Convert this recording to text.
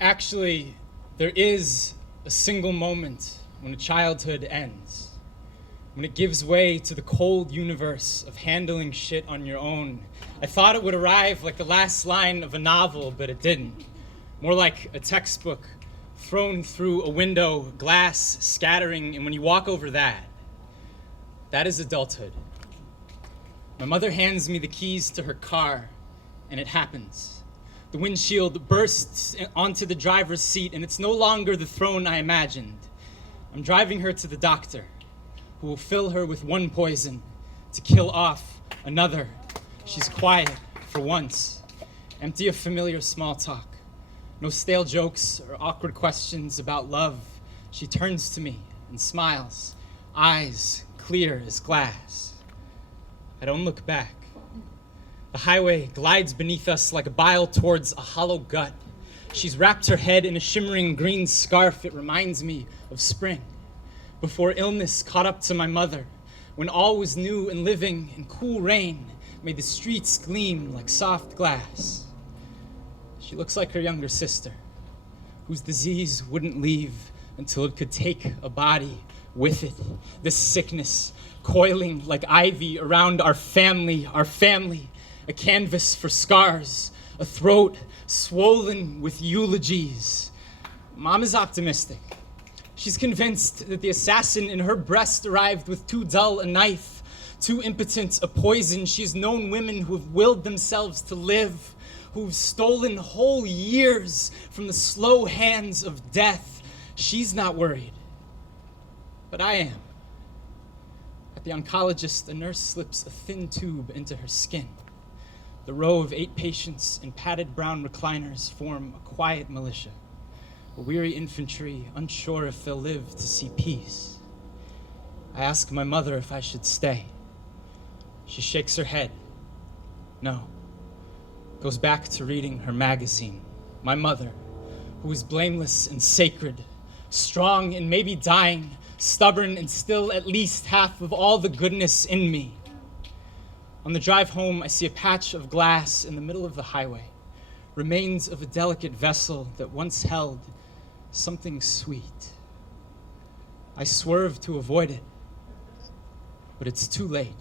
Actually, there is a single moment when a childhood ends, when it gives way to the cold universe of handling shit on your own. I thought it would arrive like the last line of a novel, but it didn't. More like a textbook thrown through a window, glass scattering, and when you walk over that is adulthood. My mother hands me the keys to her car, and it happens. The windshield bursts onto the driver's seat, and it's no longer the throne I imagined. I'm driving her to the doctor, who will fill her with one poison to kill off another. She's quiet for once, empty of familiar small talk. No stale jokes or awkward questions about love. She turns to me and smiles, eyes clear as glass. I don't look back. The highway glides beneath us like a bile towards a hollow gut. She's wrapped her head in a shimmering green scarf. It reminds me of spring, before illness caught up to my mother, when all was new and living and cool rain made the streets gleam like soft glass. She looks like her younger sister, whose disease wouldn't leave until it could take a body with it. This sickness coiling like ivy around our family, a canvas for scars, a throat swollen with eulogies. Mom is optimistic. She's convinced that the assassin in her breast arrived with too dull a knife, too impotent a poison. She's known women who have willed themselves to live, who've stolen whole years from the slow hands of death. She's not worried, but I am. At the oncologist, a nurse slips a thin tube into her skin. The row of 8 patients in padded brown recliners form a quiet militia, a weary infantry unsure if they'll live to see peace. I ask my mother if I should stay. She shakes her head. No. Goes back to reading her magazine. My mother, who is blameless and sacred, strong and maybe dying, stubborn and still at least half of all the goodness in me. On the drive home, I see a patch of glass in the middle of the highway, remains of a delicate vessel that once held something sweet. I swerve to avoid it, but it's too late.